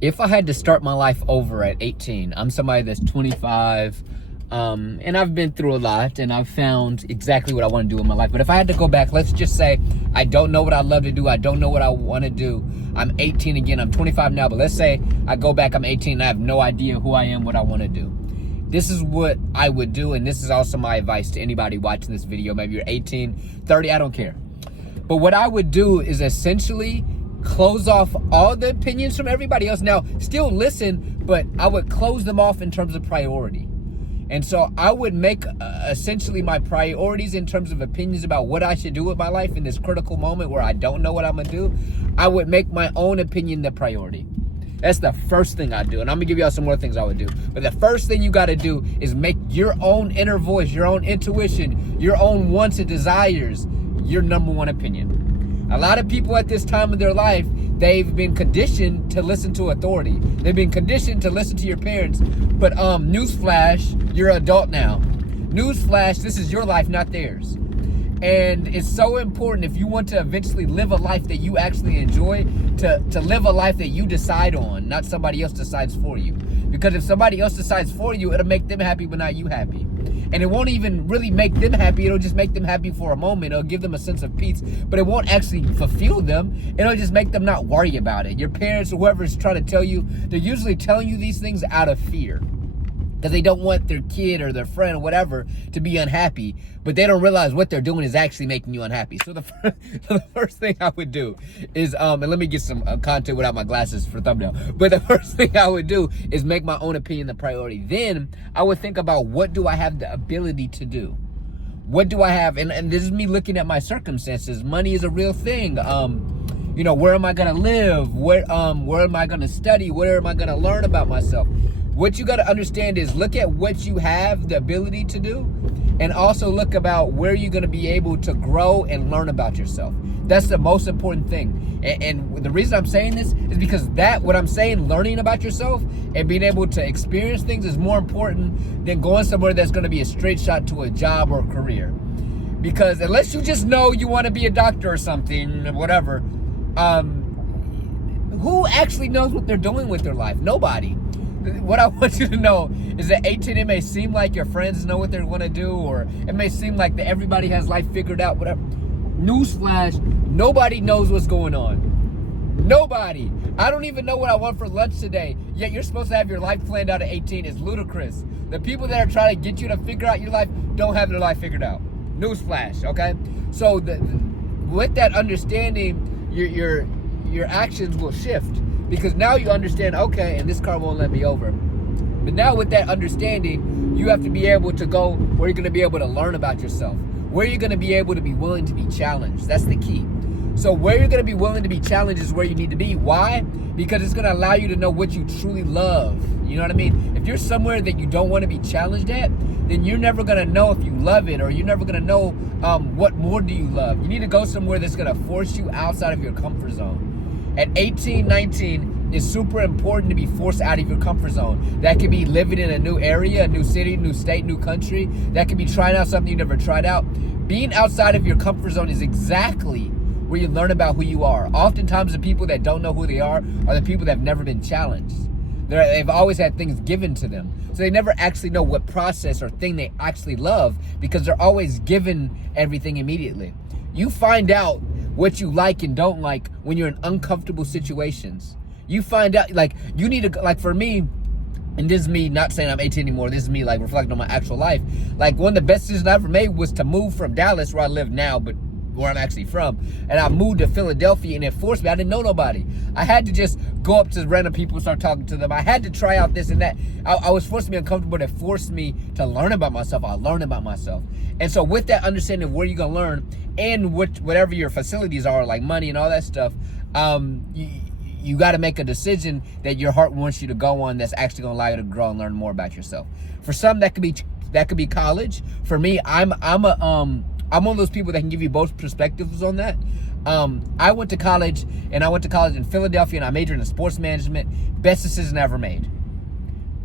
If I had to start my life over at 18, I'm somebody that's 25, and I've been through a lot, and I've found exactly what I want to do in my life. But if I had to go back, let's just say I don't know what I love to do. I don't know what I want to do. I'm 18 again. I'm 25 now, but let's say I go back, I'm 18, and I have no idea who I am, what I want to do. This is what I would do, and this is also my advice to anybody watching this video. Maybe you're 18, 30, I don't care. But what I would do is essentially close off all the opinions from everybody else. Now, still listen, but I would close them off in terms of priority. And so I would make essentially my priorities in terms of opinions about what I should do with my life in this critical moment where I don't know what I'm gonna do. I would make my own opinion the priority. That's the first thing I do. And I'm gonna give y'all some more things I would do. But the first thing you gotta do is make your own inner voice, your own intuition, your own wants and desires your number one opinion. A lot of people at this time of their life, they've been conditioned to listen to authority. They've been conditioned to listen to your parents. But newsflash, you're an adult now. Newsflash, this is your life, not theirs. And it's so important if you want to eventually live a life that you actually enjoy, to live a life that you decide on, not somebody else decides for you. Because if somebody else decides for you, it'll make them happy, but not you happy. And it won't even really make them happy. It'll just make them happy for a moment. It'll give them a sense of peace, but it won't actually fulfill them. It'll just make them not worry about it. Your parents or whoever's trying to tell you, they're usually telling you these things out of fear, because they don't want their kid or their friend or whatever to be unhappy, but they don't realize what they're doing is actually making you unhappy. So the first thing I would do is, and let me get some content without my glasses for thumbnail, but the first thing I would do is make my own opinion the priority. Then I would think about, what do I have the ability to do? What do I have? And this is me looking at my circumstances. Money is a real thing. You know, where am I gonna live? Where am I gonna study? Where am I gonna learn about myself? What you got to understand is, look at what you have the ability to do, and also look about where you're going to be able to grow and learn about yourself. That's the most important thing. And the reason I'm saying this is because what I'm saying, learning about yourself and being able to experience things, is more important than going somewhere that's going to be a straight shot to a job or a career. Because unless you just know you want to be a doctor or something, whatever, who actually knows what they're doing with their life? Nobody. What I want you to know is that 18, it may seem like your friends know what they want to do, or it may seem like that everybody has life figured out, whatever. Newsflash, nobody knows what's going on. Nobody. I don't even know what I want for lunch today, yet you're supposed to have your life planned out at 18. It's ludicrous. The people that are trying to get you to figure out your life don't have their life figured out. Newsflash, okay? So with that understanding, your actions will shift. Because now you understand, okay, and this car won't let me over. But now with that understanding, you have to be able to go where you're going to be able to learn about yourself. Where you're going to be able to be willing to be challenged. That's the key. So where you're going to be willing to be challenged is where you need to be. Why? Because it's going to allow you to know what you truly love. You know what I mean? If you're somewhere that you don't want to be challenged at, then you're never going to know if you love it, or you're never going to know what more do you love. You need to go somewhere that's going to force you outside of your comfort zone. At 18, 19, it's super important to be forced out of your comfort zone. That could be living in a new area, a new city, new state, new country. That could be trying out something you never tried out. Being outside of your comfort zone is exactly where you learn about who you are. Oftentimes, the people that don't know who they are the people that have never been challenged. They've always had things given to them. So they never actually know what process or thing they actually love, because they're always given everything immediately. You find out what you like and don't like when you're in uncomfortable situations. You find out, like, you need to, like, for me, and this is me not saying I'm 18 anymore, this is me, like, reflecting on my actual life. Like, one of the best decisions I ever made was to move from Dallas, where I live now, but where I'm actually from, and I moved to Philadelphia, and it forced me. I didn't know nobody. I had to just go up to random people and start talking to them. I had to try out this and that. I was forced to be uncomfortable, but it forced me to learn about myself. I learned about myself. And so with that understanding of where you're going to learn, and whatever your facilities are, like money and all that stuff, you got to make a decision that your heart wants you to go on, that's actually going to allow you to grow and learn more about yourself. For some, that could be college. For me, I'm one of those people that can give you both perspectives on that. I went to college, and I went to college in Philadelphia, and I majored in sports management. Best decision I ever made.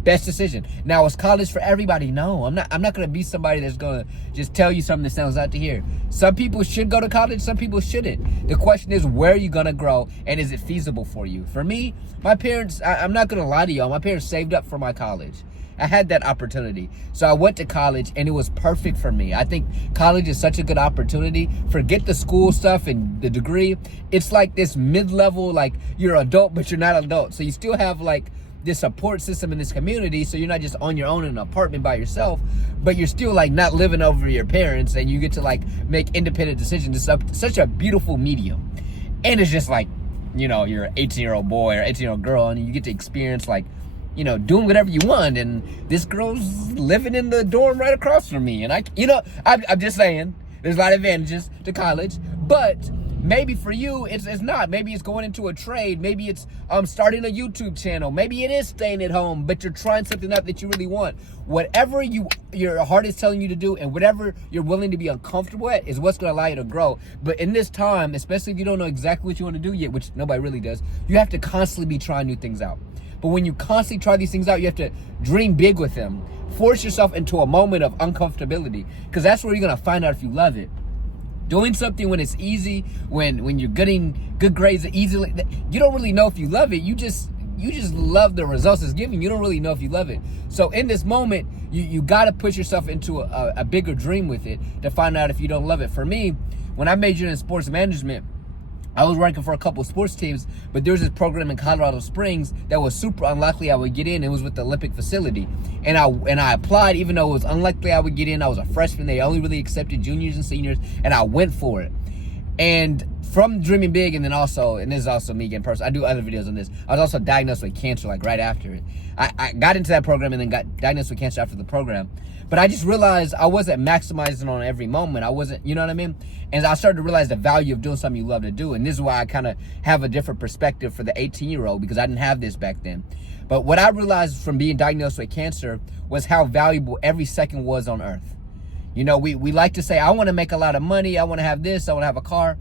best decision. Now, is college for everybody? No, I'm not going to be somebody that's going to just tell you something that sounds out to hear. Some people should go to college. Some people shouldn't. The question is, where are you going to grow, and is it feasible for you? For me, my parents, I'm not going to lie to y'all. My parents saved up for my college. I had that opportunity. So I went to college, and it was perfect for me. I think college is such a good opportunity. Forget the school stuff and the degree. It's like this mid-level, like you're adult, but you're not adult. So you still have like this support system in this community. So you're not just on your own in an apartment by yourself, but you're still like not living over your parents, and you get to like make independent decisions. It's such a beautiful medium. And it's just like, you know, you're an 18-year-old boy or 18-year-old girl, and you get to experience like, you know, doing whatever you want. And this girl's living in the dorm right across from me. And I'm just saying, there's a lot of advantages to college, but maybe for you, it's not. Maybe it's going into a trade. Maybe it's starting a YouTube channel. Maybe it is staying at home, but you're trying something out that you really want. Whatever your heart is telling you to do, and whatever you're willing to be uncomfortable at, is what's going to allow you to grow. But in this time, especially if you don't know exactly what you want to do yet, which nobody really does, you have to constantly be trying new things out. But when you constantly try these things out, you have to dream big with them. Force yourself into a moment of uncomfortability, because that's where you're going to find out if you love it. Doing something when it's easy, when you're getting good grades easily, you don't really know if you love it. You just love the results it's giving. You don't really know if you love it. So in this moment, you got to push yourself into a bigger dream with it to find out if you don't love it. For me, when I majored in sports management, I was working for a couple of sports teams, but there was this program in Colorado Springs that was super unlikely I would get in. It was with the Olympic facility. And I applied, even though it was unlikely I would get in. I was a freshman. They only really accepted juniors and seniors, and I went for it. And from dreaming big, and then also, and this is also me getting personal, I do other videos on this, I was also diagnosed with cancer like right after it. I got into that program and then got diagnosed with cancer after the program. But I just realized I wasn't maximizing on every moment. I wasn't, you know what I mean? And I started to realize the value of doing something you love to do. And this is why I kind of have a different perspective for the 18-year-old, because I didn't have this back then. But what I realized from being diagnosed with cancer was how valuable every second was on earth. You know, we like to say, I want to make a lot of money. I want to have this. I want to have a car.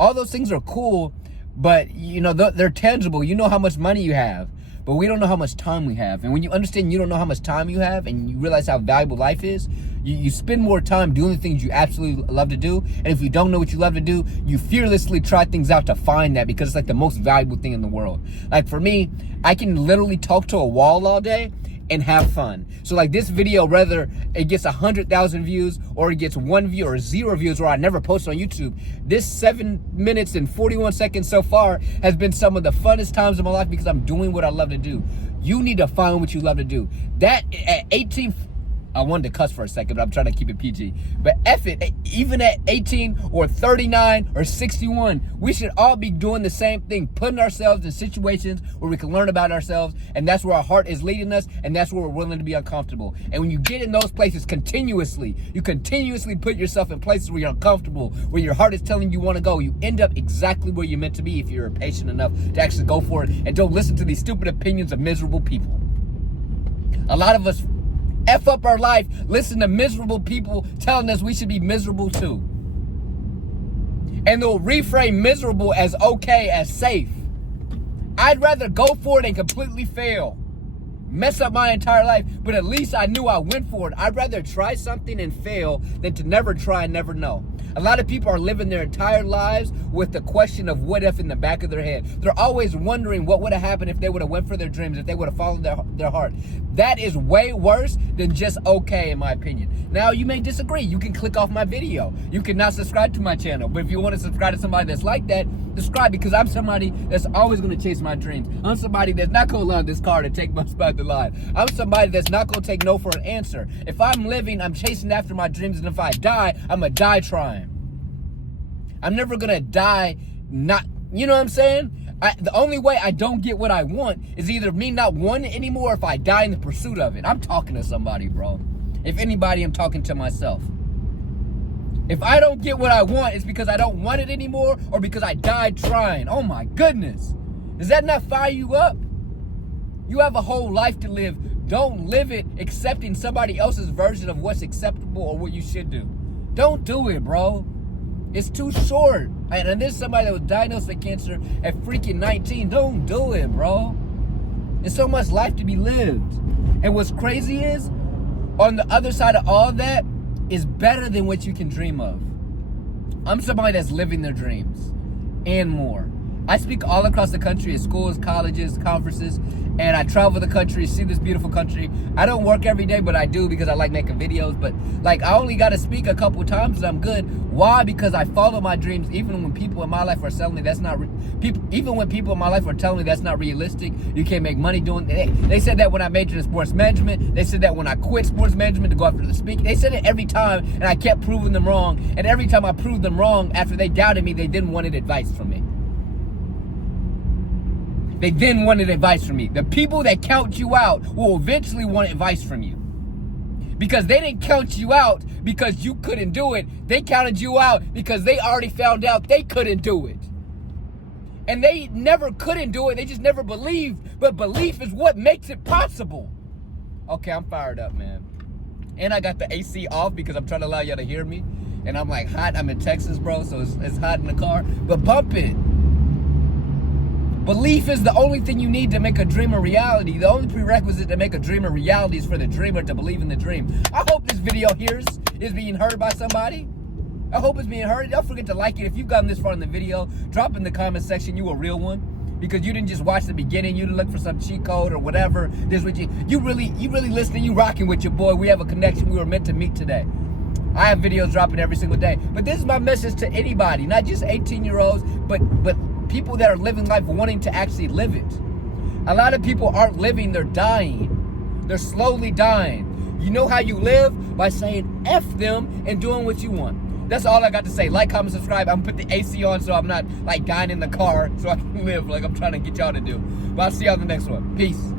All those things are cool, but, you know, they're tangible. You know how much money you have, but we don't know how much time we have. And when you understand you don't know how much time you have, and you realize how valuable life is, you spend more time doing the things you absolutely love to do. And if you don't know what you love to do, you fearlessly try things out to find that, because it's like the most valuable thing in the world. Like for me, I can literally talk to a wall all day and have fun. So like this video, whether it gets 100,000 views or it gets 1 view or 0 views, or I never post on YouTube, this 7 minutes and 41 seconds so far has been some of the funnest times of my life, because I'm doing what I love to do. You need to find what you love to do. That at 18, I wanted to cuss for a second, but I'm trying to keep it PG. But F it, even at 18 or 39 or 61, we should all be doing the same thing, putting ourselves in situations where we can learn about ourselves, and that's where our heart is leading us, and that's where we're willing to be uncomfortable. And when you get in those places continuously, you continuously put yourself in places where you're uncomfortable, where your heart is telling you want to go, you end up exactly where you're meant to be if you're patient enough to actually go for it and don't listen to these stupid opinions of miserable people. A lot of us F up our life, listen to miserable people telling us we should be miserable too. And they'll reframe miserable as okay, as safe. I'd rather go for it and completely fail, mess up my entire life, but at least I knew I went for it. I'd rather try something and fail than to never try and never know. A lot of people are living their entire lives with the question of what if in the back of their head. They're always wondering what would have happened if they would have went for their dreams, if they would have followed their heart. That is way worse than just okay, in my opinion. Now, you may disagree. You can click off my video. You can not subscribe to my channel. But if you want to subscribe to somebody that's like that, subscribe, because I'm somebody that's always going to chase my dreams. I'm somebody that's not going to love this car to take my spot in line. I'm somebody that's not going to take no for an answer. If I'm living, I'm chasing after my dreams, and if I die, I'm going to die trying. I'm never going to die not, you know what I'm saying? The only way I don't get what I want is either me not wanting it anymore, or if I die in the pursuit of it. I'm talking to somebody, bro. If anybody, I'm talking to myself. If I don't get what I want, it's because I don't want it anymore, or because I died trying. Oh my goodness. Does that not fire you up? You have a whole life to live. Don't live it accepting somebody else's version of what's acceptable or what you should do. Don't do it, bro. It's too short. And there's somebody that was diagnosed with cancer at freaking 19. Don't do it, bro. There's so much life to be lived. And what's crazy is, on the other side of all that is better than what you can dream of. I'm somebody that's living their dreams and more. I speak all across the country at schools, colleges, conferences, and I travel the country, see this beautiful country. I don't work every day, but I do because I like making videos. But like, I only got to speak a couple times and I'm good. Why? Because I follow my dreams, even when people in my life are telling me that's not even when people in my life are telling me that's not realistic. You can't make money doing it. They said that when I majored in sports management. They said that when I quit sports management to go after the speaking. They said it every time, and I kept proving them wrong. And every time I proved them wrong, after they doubted me, they then wanted advice from me. They then wanted advice from me. The people that count you out will eventually want advice from you. Because they didn't count you out because you couldn't do it. They counted you out because they already found out they couldn't do it. And they never couldn't do it. They just never believed. But belief is what makes it possible. Okay, I'm fired up, man. And I got the AC off because I'm trying to allow y'all to hear me. And I'm like hot. I'm in Texas, bro, so it's hot in the car. But bump it. Belief is the only thing you need to make a dream a reality. The only prerequisite to make a dream a reality is for the dreamer to believe in the dream. I hope this video here is being heard by somebody. I hope it's being heard. Don't forget to like it. If you've gotten this far in the video, drop in the comment section you a real one. Because you didn't just watch the beginning, you didn't look for some cheat code or whatever. This what you really listening, you rocking with your boy. We have a connection. We were meant to meet today. I have videos dropping every single day. But this is my message to anybody, not just 18-year-olds, but people that are living life wanting to actually live it. A lot of people aren't living, they're dying. They're slowly dying. You know how you live? By saying F them and doing what you want. That's all I got to say. Like, comment, subscribe. I'm gonna put the AC on so I'm not like dying in the car so I can live like I'm trying to get y'all to do. But I'll see y'all in the next one. Peace.